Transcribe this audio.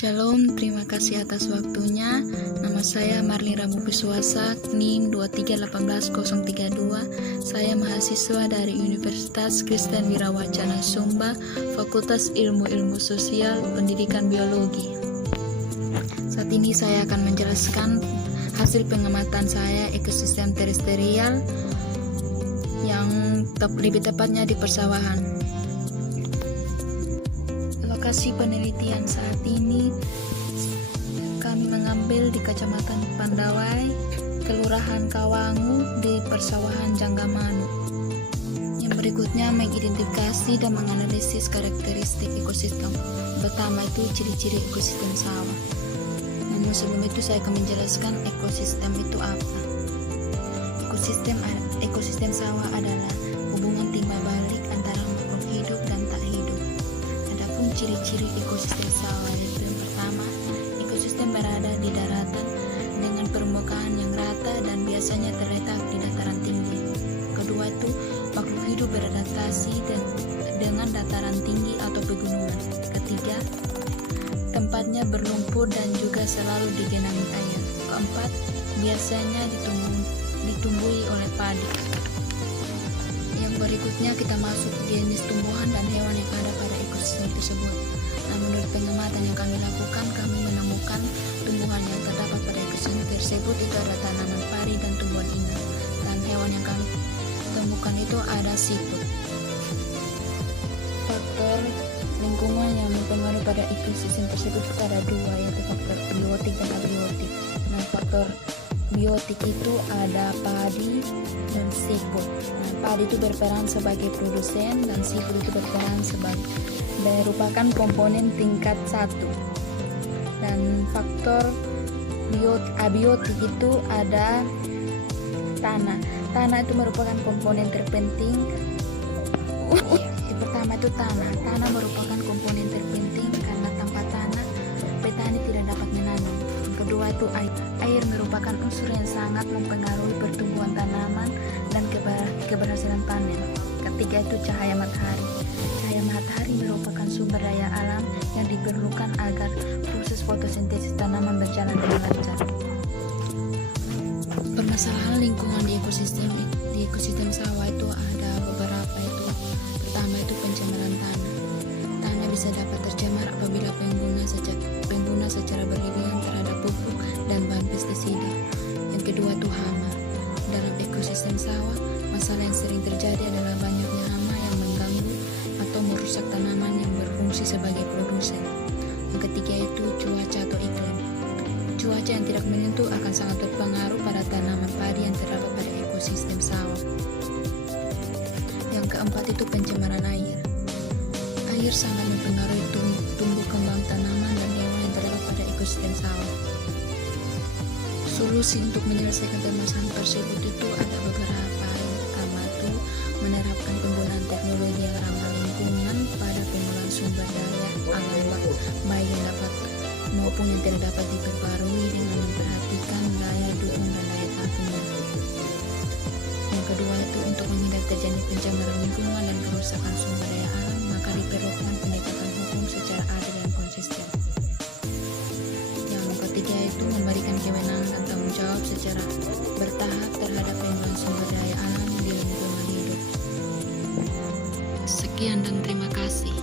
Shalom, terima kasih atas waktunya. Nama saya Marlin Ramu Biswasa, NIM 2318032. Saya mahasiswa dari Universitas Kristen Wirawacana Sumba, Fakultas Ilmu Sosial, Pendidikan Biologi. Saat ini saya akan menjelaskan hasil pengamatan saya ekosistem terestrial yang lebih tepatnya di persawahan. Lokasi penelitian saat ini kami mengambil di Kecamatan Pandawai, Kelurahan Kawangu di Persawahan Janggamanu. Yang berikutnya mengidentifikasi dan menganalisis karakteristik ekosistem. Pertama itu ciri-ciri ekosistem sawah. Namun sebelum itu saya akan menjelaskan ekosistem itu apa. Ekosistem sawah adalah hubungan timbal balik antara makhluk hidup dan tak hidup. Adapun ciri-ciri ekosistem sawah itu yang pertama, ekosistem berada di daratan dengan permukaan yang rata dan biasanya terletak di dataran tinggi. Kedua itu makhluk hidup beradaptasi dengan dataran tinggi atau pegunungan. Ketiga, tempatnya berlumpur dan juga selalu digenangi air. Keempat, biasanya ditumbuhi oleh padi. Yang berikutnya kita masuk jenis tumbuhan dan hewan yang ada pada ekosistem tersebut. Nah, menurut pengamatan yang kami lakukan, kami menemukan tumbuhan yang terdapat pada ekosistem tersebut itu ada tanaman padi dan tumbuhan inang. Dan hewan yang kami temukan itu ada siput. Faktor lingkungan yang mempengaruhi pada ekosistem tersebut itu ada dua, yaitu faktor biotik dan abiotik. Nah, faktor biotik itu ada padi dan siput. Nah, padi itu berperan sebagai produsen dan siput itu berperan sebagai merupakan komponen tingkat 1. Dan faktor abiotik itu ada tanah. Tanah itu merupakan komponen terpenting. Yang pertama itu tanah. Tanah merupakan komponen terpenting karena tanpa tanah petani tidak dapat menanam. Yang kedua itu air. Air merupakan unsur yang sangat mempengaruhi pertumbuhan tanaman dan keberhasilan panen. Ketiga itu cahaya matahari. Cahaya matahari merupakan sumber daya alam yang diperlukan agar proses fotosintesis tanaman berjalan dengan lancar. Permasalahan lingkungan di ekosistem sawah itu ada beberapa, itu pertama itu pencemaran tanah. Tanah bisa dapat tercemar apabila pengguna secara berlebihan terhadap pupuk dan bahan pestisida. Yang kedua itu hama. Dalam ekosistem sawah, masalah yang sering terjadi adalah banyaknya hama yang mengganggu atau merusak tanaman yang berfungsi sebagai produsen. Yang ketiga itu cuaca atau iklim. Cuaca yang tidak menentu akan sangat berpengaruh pada tanaman padi yang terdapat pada ekosistem sawah. Yang keempat itu pencemaran air. Air sangat mempengaruhi tumbuh kembang tanaman dan hewan yang terdapat pada ekosistem sawah. Solusi untuk menyelesaikan permasalahan tersebut itu ada beberapa. Yang pertama itu menerapkan penggunaan teknologi yang ramah lingkungan pada penggunaan sumber daya alam baik yang dapat maupun yang tidak dapat diperbarui dengan memperhatikan daya dukung dan daya tampungnya. Yang kedua itu untuk menghindari terjadi pencemaran lingkungan dan kerusakan sumber daya alam, maka diperlukan pendekatan hukum secara adil dan konsisten. Yang ketiga itu memberikan kewenangan dan tanggung jawab secara bertahap terhadap penggunaan sumber daya alam di lingkungan hidup. Sekian dan terima kasih.